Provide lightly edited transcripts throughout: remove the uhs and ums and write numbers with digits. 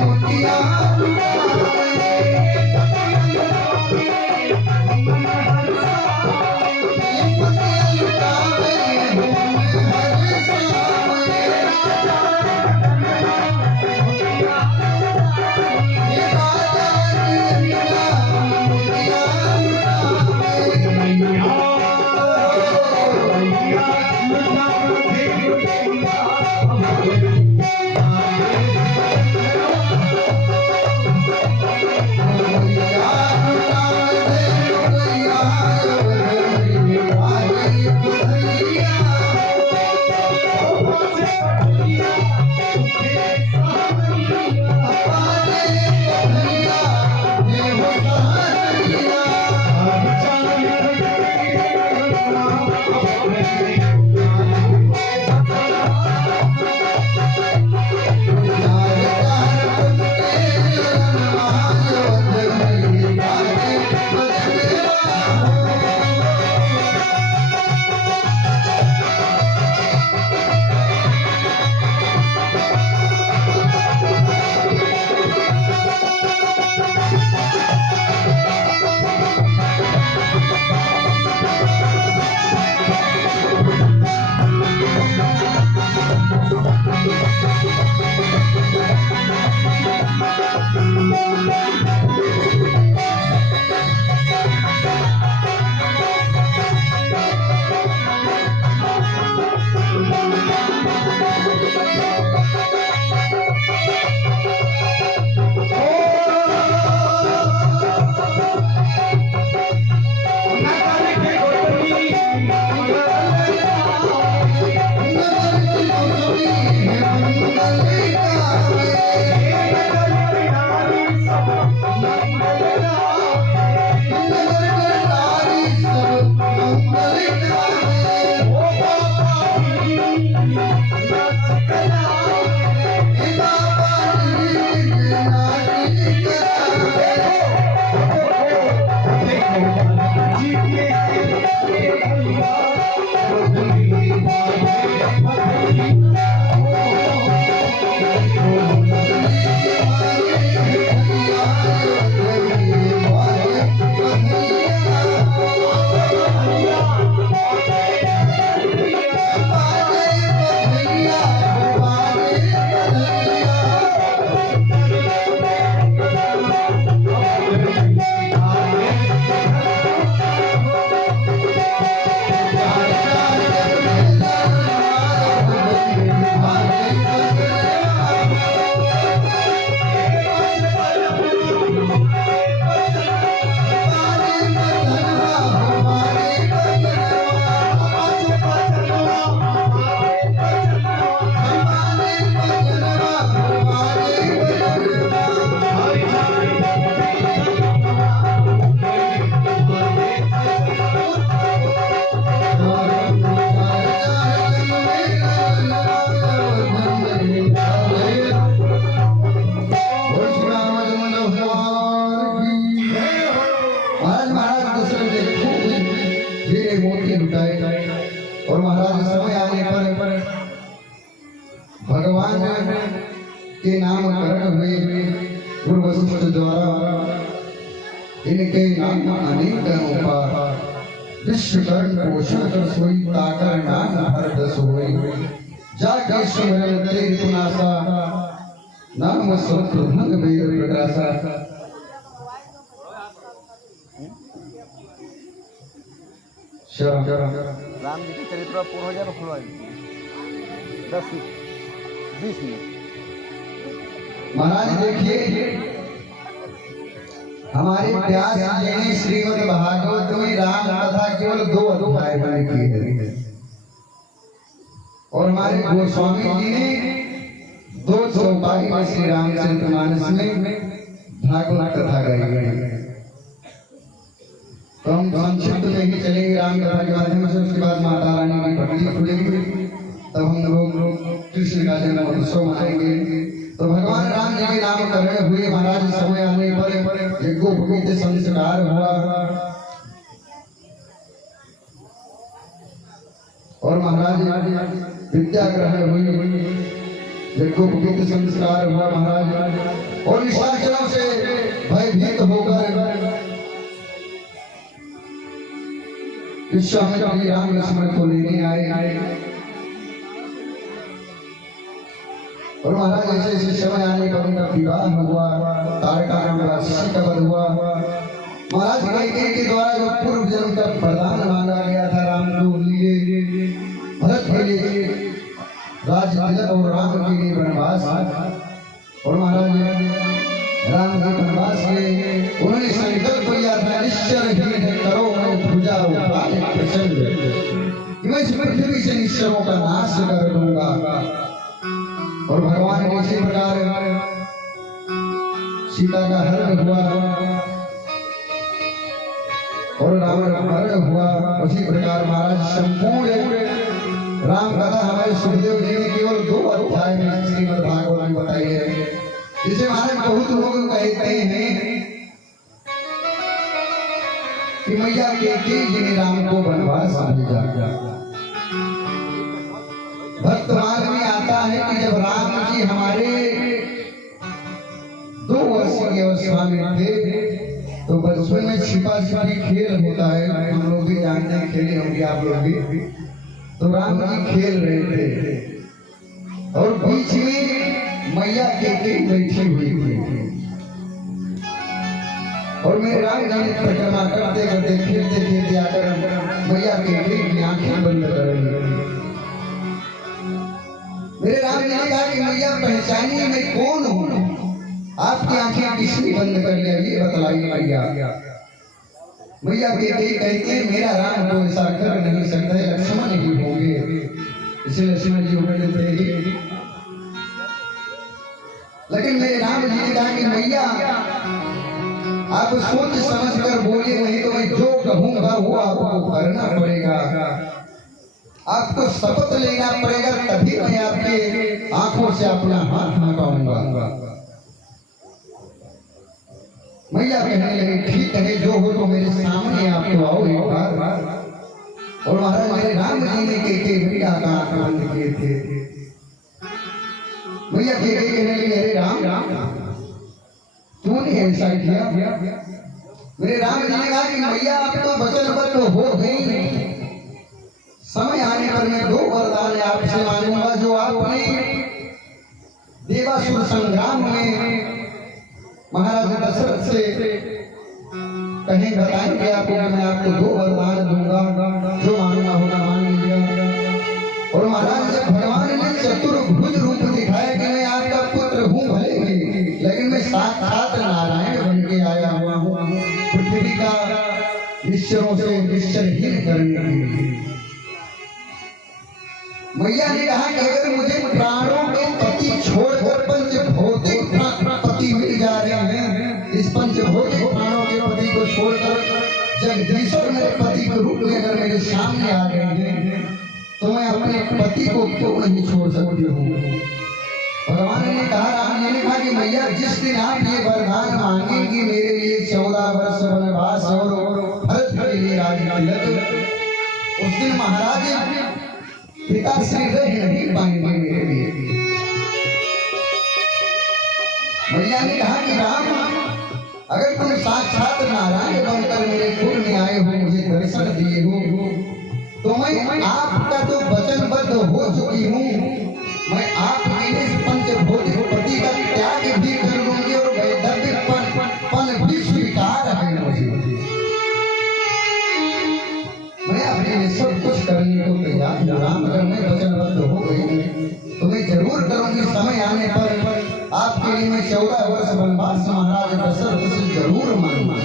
मोतिया हीरे मोती लुटाए। और महाराज समय आने पर भगवान के नामकरण हुए गुरु वशिष्ठ द्वारा। इनके नाम अनेक उपहार, विश्वकर्म पोषण कर सोई, ताकर नाम हर दस होई। जाके सुमरन तेरी पुनासा, नाम सूत्र भंग वेद प्रकाशा। राम जी के चरित्र पूर्ण हो जाए खुलवाई 10-20 मिनट। महाराज देखिए, हमारे व्यास जी ने श्रीमद् भागवत में राम कथा केवल 2 अध्याय में की है, और हमारे गोस्वामी जी ने 2 चौपाई में श्री रामचरितमानस में भागवत कथा गाई है। तो हम संक्षिप्त में ही चलेंगे राम कथा के माध्यम से। उसके बाद माता रानी की भक्ति खुलेगी, तब हम लोग कृष्ण का जन्मोत्सव मनाएंगे। तो भगवान राम जी के नामकरण हुए। महाराज समय आने पर यज्ञोपवीत संस्कार हुआ, और महाराज विद्या ग्रहण हुई, यज्ञोपवीत संस्कार हुआ महाराज। और निशाचरों से भयभीत होकर विश्वामित्र राम लक्ष्मण को लेने आए। और महाराज ऐसे ऐसे समय आने पर उनका विवाह हुआ, तारका नाम राक्षसी का वध हुआ। महाराज कैकेयी के द्वारा जो पूर्व जन्म का वरदान मांगा गया था राम को लिए, भरत के लिए राज तिलक और राम के लिए वनवास। और महाराज राम के वनवास में उन्होंने संकल्प लिया था, निश्चर ही करो पूजा प्रचंड, कि मैं इस पृथ्वी से निश्चरों का नाश कर दूंगा। और भगवान ने इसी प्रकार सीता का हरण हुआ और रावण का हरण हुआ। उसी प्रकार महाराज संपूर्ण राम कथा हमारे सुखदेव जी ने केवल 2 अध्याय में श्रीमद् भागवत में बताई है, जिसे महाराज बहुत लोग कहते हैं कि मैया कैकेयी जी ने राम को वनवास भेजा। भक्तमार्ग में आता है कि जब राम जी हमारे 2 वर्ष की अवस्था में थे, तो बचपन में छिपा छिपी खेल होता है, हम लोग भी जानते हैं, खेले होंगे आप लोग भी। तो राम जी खेल रहे थे और बीच में मैया कैकेयी बैठी हुई थी। और मेरे राम जी ने परिक्रमा करते करते खेलते खेलते आकर मैया कैकेयी की आंखें बंद कर ली। मेरे राम जी ने कहा कि मैया पहचानिए मैं कौन हूँ, आपकी आंखें किसने बंद कर लिया, ये बतलाइए मैया। मैया कैकेयी कहती है मेरा राम तो ऐसा कर नहीं सकता है, लक्ष्मण ही होंगे, इसलिए लक्ष्मण जी होने देते। लेकिन मेरे राम जी ने कहा कि मैया आप सोच समझ कर बोलिए, नहीं तो मैं जो कहूंगा वो आपको करना पड़ेगा, आपको शपथ लेना पड़ेगा, तभी मैं आपके आंखों से अपना हाथ हटाऊंगा। मैया कहने लगी ठीक है, जो हो तो मेरे सामने आप तो आओ एक बार। और महाराज मेरे राम जी ने कैकेयी का आंख बंद किए थे। मैया कैकेयी कहने लगी अरे राम तूने ऐसा किया। मेरे राम जी ने कहा कि मैया आप तो वचनबद्ध हो गई, समय आने पर मैं 2 वरदान आपसे मांगूंगा, जो आपने देवासुर संग्राम में महाराज दशरथ से कहीं बताएंगे आपको, मैं आपको 2 वरदान दूंगा, जो मांगना होगा मांग लीजिएगा। और महाराज जब भगवान ने चतुर्भुज रूप दिखाया कि मैं आपका पुत्र हूँ भले ही, लेकिन मैं साक्षात नारायण बन के आया हुआ हूँ पृथ्वी का निश्चरों से निश्चरहीन करने के लिए। मैया ने कहा कि अगर मुझे प्राणों के पति छोड़कर पंच भौतिक पति मिल जा रहे हैं, इस पंच भौतिक प्राणों के पति को छोड़कर जगदीश्वर मेरे पति के रूप में अगर मेरे सामने आ गए हैं, तो मैं अपने पति को क्यों नहीं छोड़ सकती हूँ। भगवान ने कहा, राम जी ने कहा कि मैया जिस दिन आप ये वरदान मांगेंगी मेरे लिए 14 वर्ष वनवास और भरत के लिए राज तिलक, उस दिन महाराज पिताश्री रह नहीं पाएंगे मेरे लिए। मैया ने कहा कि राम, अगर तुम साक्षात नारायण बनकर मेरे कुल में आए हो, मुझे दर्शन दिए हो, तो मैं आपका तो वचनबद्ध हो चुकी हूँ। मैं आपके इस पंचभौतिक पति का त्याग भी कर लूंगी और वैधव्य पन भी स्वीकार है मुझे। मैं अपने लिए सब कुछ करने को तैयार हूँ राम। अगर मैं वचनबद्ध हो गई तो मैं जरूर करूंगी। समय आने पर आपके लिए मैं 14 वर्ष वनवास महाराज दशरथ से जरूर मांगूंगा।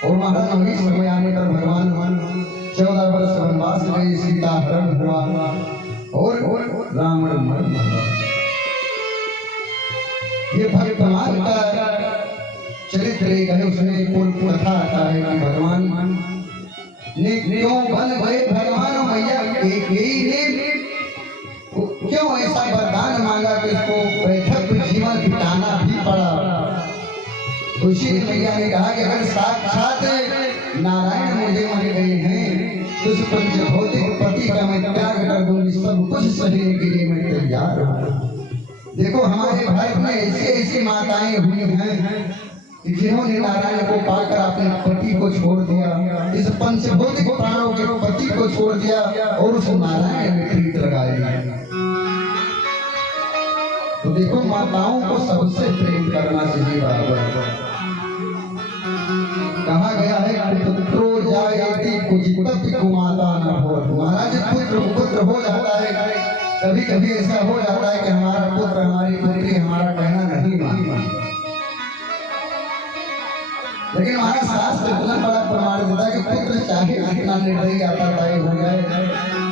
और महाराज अभी समय आने पर भगवान 14 वर्ष वनवास गए, सीता हरण हुआ और रावण मर गया। ये भगवान का चरित्र है। उसमें पूर्ण कथा आता है कि भगवान ने क्यों बन गए भगवान मैया एक ही ने क्यों ऐसा वरदान मांगा कि उसको वैधव्य जीवन बिताना भी पड़ा। उसी मैया ने कहा कि अगर साक्षात नारायण मुझे मर गए हैं तो उस पंचभौतिक पति का मैं त्याग कर दूंगी, सब कुछ सहने के लिए मैं तैयार हूँ। देखो हमारे भारत में ऐसी ऐसी माताएं हुई हैं कि जिन्होंने नारायण को पाकर अपने पति को छोड़ दिया, इस पंचभौतिक प्राणों के पति को छोड़ दिया और उस नारायण में प्रीत लगाई। तो देखो माताओं को सबसे प्रेम करना चाहिए। बराबर कहा गया है पुत्रो जायते कुजितपि कुमाता न हो। महाराज पुत्र हो जाता है, कभी कभी ऐसा हो जाता है कि हमारा पुत्र हमारी पुत्री हमारा कहना नहीं मानता, लेकिन हमारा शास्त्र इतना बड़ा प्रमाण देता है कि पुत्र चाहे जितना निर्दयी आपादायी हो जाए,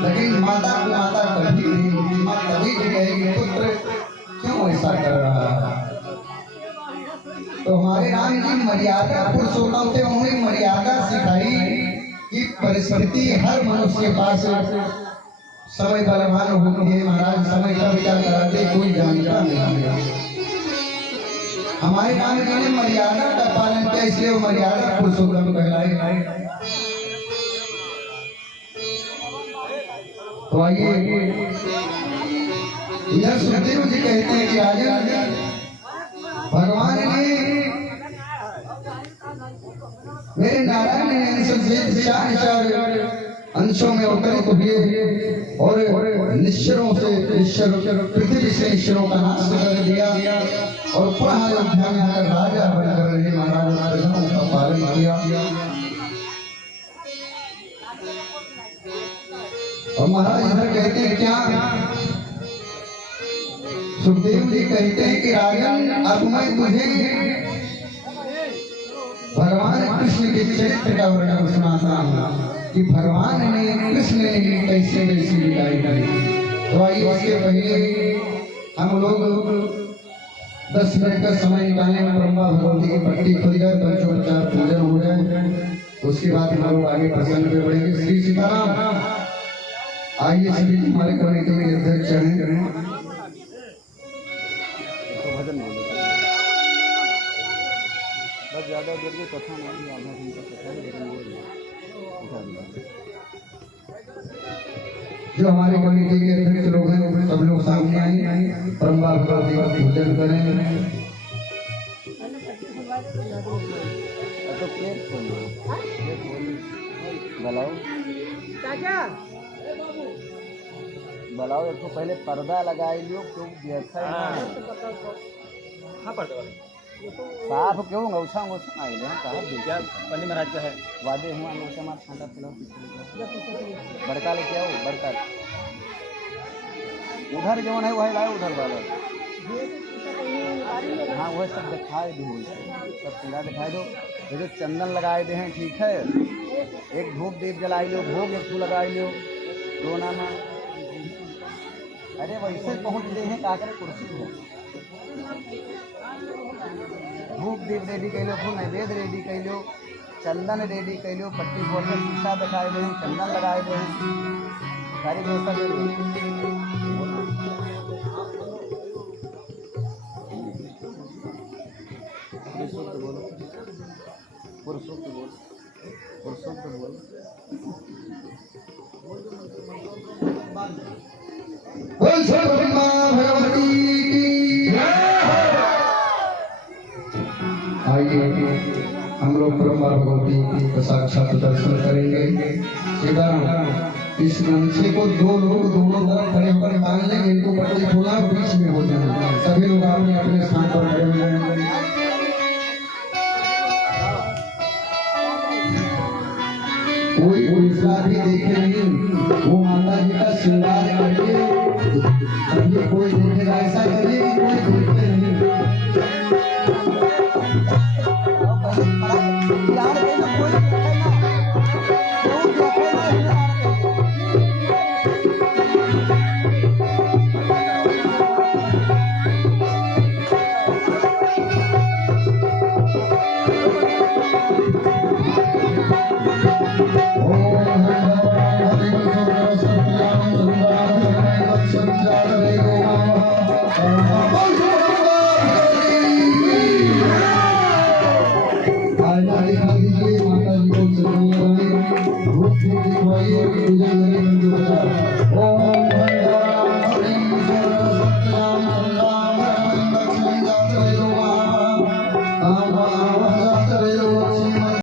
लेकिन माता को माता कभी नहीं होती। माँ कभी भी कहेगी पुत्र क्यों ऐसा कर रहा है। तो हमारे राम जी मर्यादा पुरुषोत्तम थे, उन्होंने मर्यादा सिखाई कि परिस्थिति हर मनुष्य के पास समय बलवान होती है। महाराज समय का विचार कराते कोई जानता नहीं है। हमारे राम जी ने मर्यादा का पालन किया, इसलिए वो मर्यादा पुरुषोत्तम कहलाए। तो आइए इधर सुखदेव जी कहते हैं कि राजन भगवान ने मेरे नारायण ने इनसे चार अंशों में अवतरित हुए और निश्चरों से पृथ्वी से ईश्वरों का नाश कर दिया और पुनः अयोध्या में आकर राजा बनकर रहे। महाराज प्रजाओं का पालन किया। और महाराज इधर कहते हैं क्या, सुखदेव जी कहते हैं कि राजन अब मैं तुझे भगवान कृष्ण के चरित्र का वर्णन सुनाता हूँ कि भगवान ने कृष्ण ने कैसे कैसी लीलाएं करी। तो आइए इसके पहले हम लोग 10 मिनट का समय निकालें, ब्रह्मा भगवती की पट्टी खुल जाए, पंचोपचार पूजन हो जाए, उसके बाद हम लोग आगे प्रसंग पे बढ़ेंगे। श्री सीताराम। आइए सभी हमारे कमेटी के अध्यक्ष हैं। ज्यादा देर की कथा नहीं, आधा घंटा कथा है, लेकिन जो हमारे कमेटी के अध्यक्ष लोग हैं सब लोग सामने आए, ब्रह्मा भगवती का पूजन करें। तो प्लेट बनाओ बनाओ, एक तो पहले पर्दा लगाई लियो क्यों अच्छा साफ क्यों गौछा गौछा आई है क्या पंडित महाराज का है वादे हुआ लोग के मार ठंडा पिलाओ बड़का लेके आओ बड़का उधर जो है वही लाए उधर वाला। हाँ वह सब दिखाई दो, सब पूरा दिखाई दो। ये जो चंदन लगाए दे हैं ठीक है, एक धूप दीप जलाई लो, भोग एक फूल लगाई लो, दो नामा। अरे वैसे पहुँच गए हैं काकर कुर्सी हो, धूप दीप रेडी कर लो, फूल नैवेद्य रेडी कर लो, चंदन रेडी कर लो, पट्टी खोल कर शीशा दिखाए दे, चंदन लगाए दे, सारी व्यवस्था कर लो। बोलो पुरुषों बोलो। और शुद्ध बोल। बोल ब्रह्मा भगवती की आइए हम लोग ब्रह्मा भगवती का साक्षात दर्शन करेंगे। सीताराम इस मंचे को दो लोग दोनों तरफ खड़े होकर मान लेंगे, इनको पट्टी खोला बीच में हो जाए, सभी लोग अपने अपने स्थान पर खड़े हो जाएंगे। कोई दूसरा भी देखे नहीं, वो माता जी का श्रृंगार करके अभी कोई देखेगा, ऐसा करिए कि कोई देखे नहीं। माता जी को